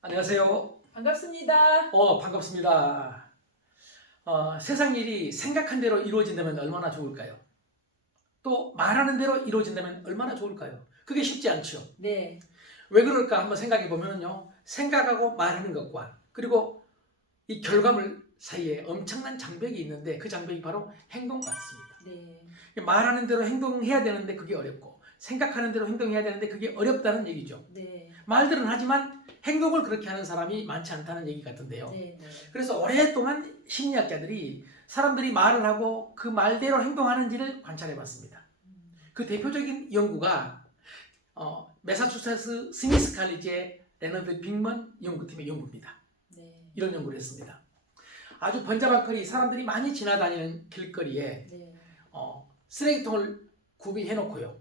안녕하세요. 반갑습니다. 반갑습니다. 세상 일이 생각한 대로 이루어진다면 얼마나 좋을까요? 또 말하는 대로 이루어진다면 얼마나 좋을까요? 그게 쉽지 않죠. 네. 왜 그럴까 한번 생각해 보면요. 생각하고 말하는 것과 그리고 이 결과물 사이에 엄청난 장벽이 있는데 그 장벽이 바로 행동 같습니다. 네. 말하는 대로 행동해야 되는데 그게 어렵고 생각하는 대로 행동해야 되는데 그게 어렵다는 얘기죠. 네. 말들은 하지만 행동을 그렇게 하는 사람이 많지 않다는 얘기 같은데요. 네. 네. 그래서 오랫동안 심리학자들이 사람들이 말을 하고 그 말대로 행동하는지를 관찰해 봤습니다. 그 대표적인 연구가 매사추세츠 스미스 칼리지의 레너드 빅먼 연구팀의 연구입니다. 네. 이런 연구를 했습니다. 아주 번잡한 거리, 사람들이 많이 지나다니는 길거리에 네. 쓰레기통을 구비해 놓고요.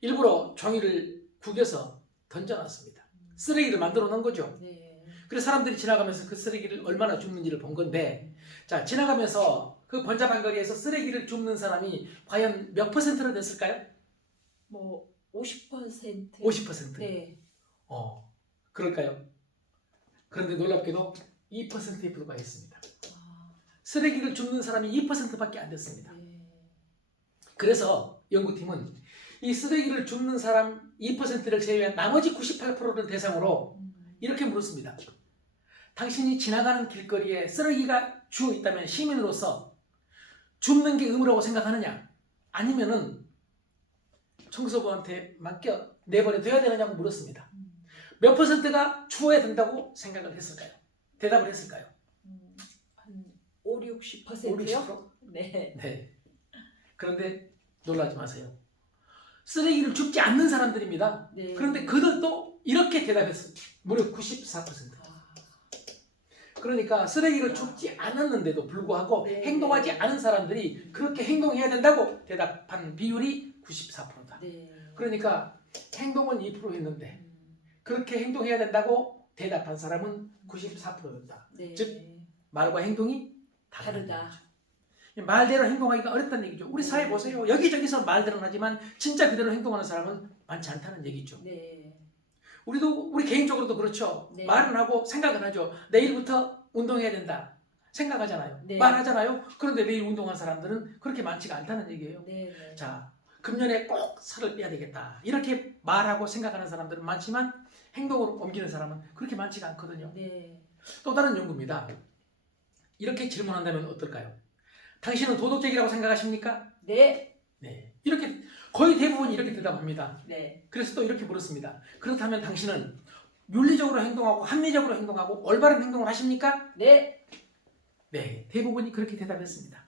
일부러 종이를 구겨서 던져놨습니다. 쓰레기를 만들어 놓은 거죠. 네. 그래서 사람들이 지나가면서 그 쓰레기를 얼마나 줍는지를 본 건데, 자, 지나가면서 그 번잡한 거리에서 쓰레기를 줍는 사람이 과연 몇 퍼센트나 됐을까요? 뭐 50%. 50%. 네. 그럴까요? 그런데 놀랍게도 2%에 불과했습니다. 아, 쓰레기를 줍는 사람이 2%밖에 안 됐습니다. 네. 그래서 연구팀은 이 쓰레기를 줍는 사람 2%를 제외한 나머지 98%를 대상으로 이렇게 물었습니다. 당신이 지나가는 길거리에 쓰레기가 주어 있다면 시민으로서 줍는 게 의무라고 생각하느냐? 아니면은 청소부한테 맡겨 내버려둬야 되느냐고 물었습니다. 몇 퍼센트가 주어야 된다고 생각을 했을까요? 대답을 했을까요? 한 5, 60%요? 네. 네. 그런데 놀라지 마세요. 쓰레기를 줍지 않는 사람들입니다. 네. 그런데 그들도 이렇게 대답했어요. 무려 94%. 아, 그러니까 쓰레기를 줍지 않았는데도 불구하고 네. 행동하지 않은 사람들이 그렇게 행동해야 된다고 대답한 비율이 94%다. 네. 그러니까 행동은 2% 했는데 그렇게 행동해야 된다고 대답한 사람은 94%였다. 네. 즉 말과 행동이 다르다. 말대로 행동하기가 어렵다는 얘기죠. 우리 사회 보세요. 여기저기서 말들은 하지만 진짜 그대로 행동하는 사람은 많지 않다는 얘기죠. 네. 우리 개인적으로도 그렇죠. 네. 말은 하고 생각은 하죠. 내일부터 운동해야 된다. 생각하잖아요. 네. 말하잖아요. 그런데 매일 운동한 사람들은 그렇게 많지가 않다는 얘기예요. 네. 네. 자, 금년에 꼭 살을 빼야 되겠다. 이렇게 말하고 생각하는 사람들은 많지만 행동으로 옮기는 사람은 그렇게 많지가 않거든요. 네. 또 다른 연구입니다. 이렇게 질문한다면 어떨까요? 당신은 도덕적이라고 생각하십니까? 네. 네. 이렇게 거의 대부분 이렇게 대답합니다. 네. 그래서 또 이렇게 물었습니다. 그렇다면 당신은 윤리적으로 행동하고 합리적으로 행동하고 올바른 행동을 하십니까? 네. 네. 대부분이 그렇게 대답했습니다.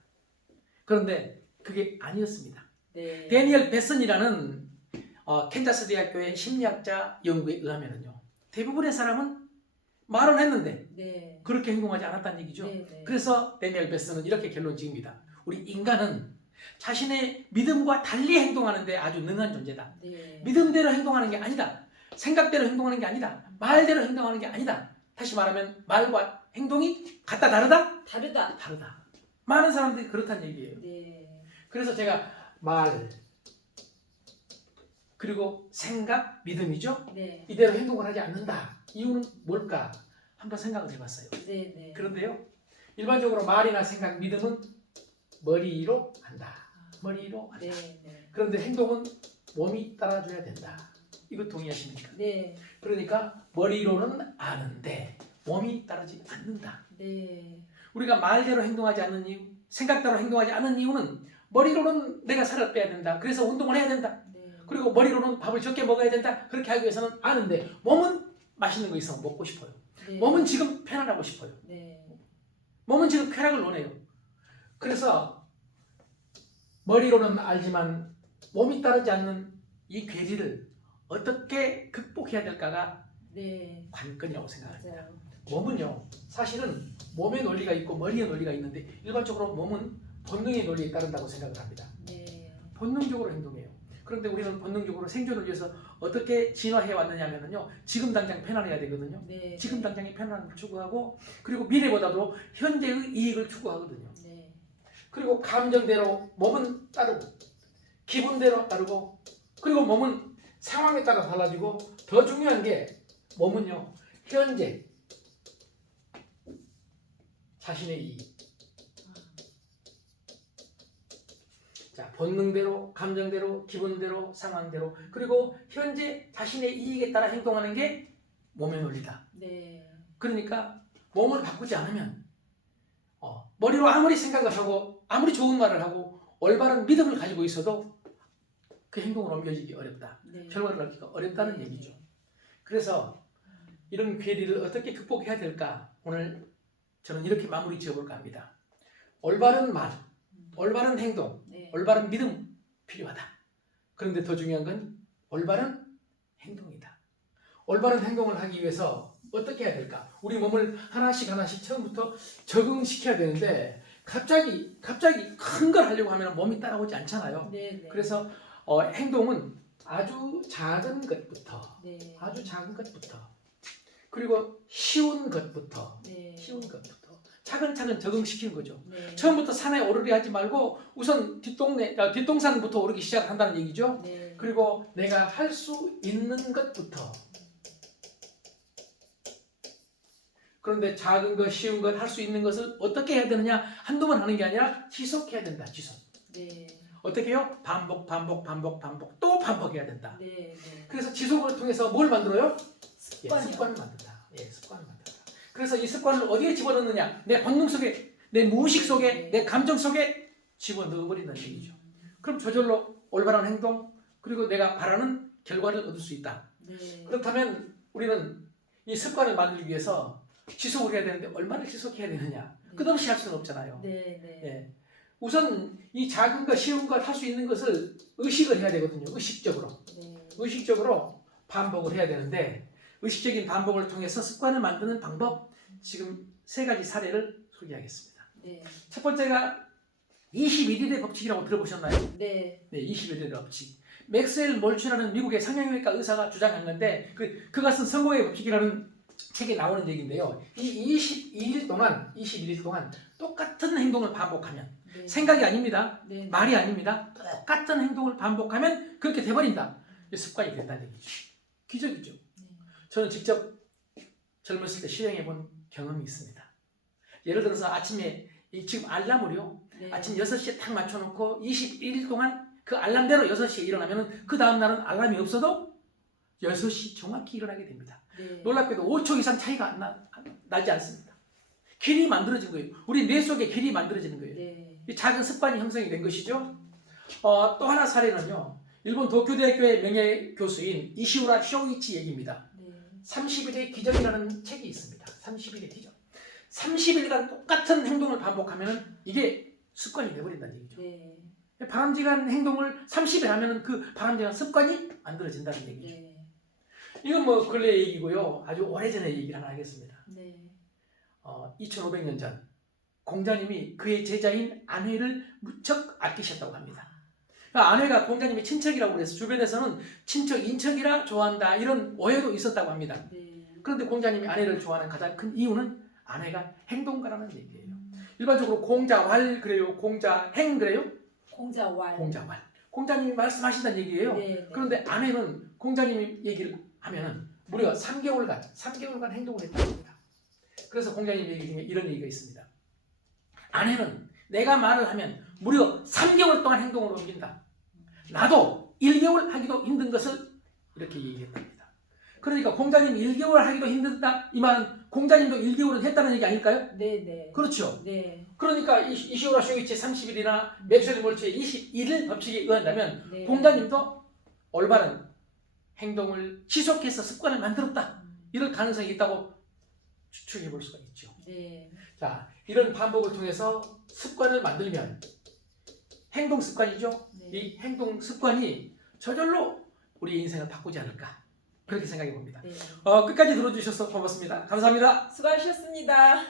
그런데 그게 아니었습니다. 네. 데니얼 베슨이라는 캔자스 대학교의 심리학자 연구에 의하면요. 대부분의 사람은 말은 했는데 네. 그렇게 행동하지 않았다는 얘기죠. 네. 네. 그래서 데니얼 베슨은 이렇게 결론 지읍니다. 우리 인간은 자신의 믿음과 달리 행동하는데 아주 능한 존재다. 네. 믿음대로 행동하는 게 아니다. 생각대로 행동하는 게 아니다. 말대로 행동하는 게 아니다. 다시 말하면 말과 행동이 같다 다르다? 다르다. 다르다. 많은 사람들이 그렇다는 얘기예요. 네. 그래서 제가 말 그리고 생각, 믿음이죠. 네. 이대로 행동을 하지 않는다. 이유는 뭘까? 한번 생각을 해봤어요. 네. 네. 그런데요. 일반적으로 말이나 생각, 믿음은 머리로 한다. 머리로 한다. 네. 네. 그런데 행동은 몸이 따라줘야 된다. 이거 동의하십니까? 네. 그러니까 머리로는 아는데 몸이 따르지 않는다. 네. 우리가 말대로 행동하지 않는 이유, 생각대로 행동하지 않는 이유는 머리로는 내가 살을 빼야 된다. 그래서 운동을 해야 된다. 네. 그리고 머리로는 밥을 적게 먹어야 된다. 그렇게 하기 위해서는 아는데 몸은 맛있는 거 있으면 먹고 싶어요. 네. 몸은 지금 편안하고 싶어요. 네. 몸은 지금 쾌락을 원해요. 그래서 머리로는 알지만 몸이 따르지 않는 이 괴리를 어떻게 극복해야 될까가 네. 관건이라고 생각합니다. 맞아요. 몸은요, 사실은 몸의 논리가 있고 머리의 논리가 있는데 일반적으로 몸은 본능의 논리에 따른다고 생각을 합니다. 네. 본능적으로 행동해요. 그런데 우리는 본능적으로 생존을 위해서 어떻게 진화해 왔느냐면요, 지금 당장 편안해야 되거든요. 네. 지금 당장의 편안함을 추구하고 그리고 미래보다도 현재의 이익을 추구하거든요. 네. 그리고 감정대로 몸은 따르고 기분대로 따르고 그리고 몸은 상황에 따라 달라지고 더 중요한 게 몸은요 현재 자신의 이익. 자, 본능대로, 감정대로, 기분대로, 상황대로, 그리고 현재 자신의 이익에 따라 행동하는 게 몸의 논리다. 네. 그러니까 몸을 바꾸지 않으면 머리로 아무리 생각을 하고 아무리 좋은 말을 하고 올바른 믿음을 가지고 있어도 그 행동을 옮겨지기 어렵다. 네. 결과를 얻기가 어렵다는 네. 얘기죠. 그래서 이런 괴리를 어떻게 극복해야 될까? 오늘 저는 이렇게 마무리 지어볼까 합니다. 올바른 말, 올바른 행동, 네. 올바른 믿음 필요하다. 그런데 더 중요한 건 올바른 행동이다. 올바른 행동을 하기 위해서 어떻게 해야 될까? 우리 몸을 하나씩 하나씩 처음부터 적응시켜야 되는데 갑자기 큰 걸 하려고 하면 몸이 따라오지 않잖아요. 네. 네. 그래서 행동은 아주 작은 것부터, 네. 아주 작은 것부터, 그리고 쉬운 것부터, 네. 차근차근 적응시키는 거죠. 네. 처음부터 산에 오르려 하지 말고 우선 뒷동산부터 오르기 시작한다는 얘기죠. 네. 그리고 내가 할 수 있는 것부터. 그런데 작은 것, 쉬운 것, 할 수 있는 것을 어떻게 해야 되느냐? 한두 번 하는 게 아니라 지속해야 된다. 지속. 네. 어떻게 해요? 반복, 또 반복해야 된다. 네. 그래서 지속을 통해서 뭘 만들어요? 습관이요. 습관을 만든다. 습관을 만든다. 그래서 이 습관을 어디에 집어넣느냐? 내 본능 속에, 내 무의식 속에, 내 감정 속에 집어넣어버린다는 얘기죠. 그럼 저절로 올바른 행동, 그리고 내가 바라는 결과를 얻을 수 있다. 네. 그렇다면 우리는 이 습관을 만들기 위해서 지속을 해야 되는데 얼마나 지속해야 되느냐? 끝없이 할 수는 없잖아요. 네. 우선 이 작은 것, 쉬운 것, 할 수 있는 것을 의식을 해야 되거든요. 의식적으로. 네. 의식적으로 반복을 해야 되는데 의식적인 반복을 통해서 습관을 만드는 방법, 지금 3가지 사례를 소개하겠습니다. 네. 첫 번째가 21일의 법칙이라고 들어보셨나요? 네. 네, 21일의 법칙. 맥스웰 몰츠라는 미국의 성형외과 의사가 주장한 건데 그가 쓴 성공의 법칙이라는 책에 나오는 얘기인데요. 이 21일 동안 똑같은 행동을 반복하면 네. 생각이 아닙니다. 네. 말이 아닙니다. 똑같은 행동을 반복하면 그렇게 돼버린다. 습관이 된다는 얘기죠. 기적이죠. 네. 저는 직접 젊었을 때 실행해 본 경험이 있습니다. 예를 들어서 아침에 지금 알람을요. 네. 아침 6시에 딱 맞춰놓고 21일 동안 그 알람대로 6시에 일어나면 그 다음날은 알람이 없어도 6시 정확히 일어나게 됩니다. 네. 놀랍게도 5초 이상 차이가 나지 않습니다. 길이 만들어진 거예요. 우리 뇌 속에 길이 만들어지는 거예요. 네. 이 작은 습관이 형성이 된 것이죠. 또 하나 사례는요. 일본 도쿄대학교의 명예교수인 이시우라 쇼이치 얘기입니다. 네. 30일의 기적이라는 책이 있습니다. 30일의 기적. 30일간 똑같은 행동을 반복하면 이게 습관이 되어버린다는 얘기죠. 네. 바람직한 행동을 30일 하면 그 바람직한 습관이 만들어진다는 얘기죠. 네. 이건 뭐 근래 얘기고요. 아주 오래전의 얘기를 하나 하겠습니다. 네. 2500년 전 공자님이 그의 제자인 아내를 무척 아끼셨다고 합니다. 그러니까 아내가 공자님의 친척이라고 해서 주변에서는 친척, 인척이라 좋아한다 이런 오해도 있었다고 합니다. 네. 그런데 공자님이 아내를 좋아하는 가장 큰 이유는 아내가 행동가라는 얘기예요. 일반적으로 공자왈 그래요, 공자행 그래요, 공자왈. 공자왈. 공자님이 말씀하신다는 얘기예요. 네. 그런데 아내는 공자님이 얘기를 하면은 무려 3개월간 행동을 했다고 합니다. 그래서 공자님 얘기 중에 이런 얘기가 있습니다. 아내는 내가 말을 하면 무려 3개월 동안 행동을 옮긴다. 나도 1개월 하기도 힘든 것을 이렇게 얘기했답니다. 그러니까 공자님 1개월 하기도 힘들다 이 말은 공자님도 1개월은 했다는 얘기 아닐까요? 네. 그렇죠. 네. 그러니까 이시우라 쇼이치 30일이나 맥스웰 몰츠의 21일 법칙에 의한다면 네. 공자님도 올바른 행동을 지속해서 습관을 만들었다. 이럴 가능성이 있다고 추측해 볼 수가 있죠. 네. 자, 이런 반복을 통해서 습관을 만들면 행동 습관이죠. 네. 이 행동 습관이 저절로 우리 인생을 바꾸지 않을까 그렇게 생각해 봅니다. 네. 끝까지 들어주셔서 고맙습니다. 감사합니다. 수고하셨습니다.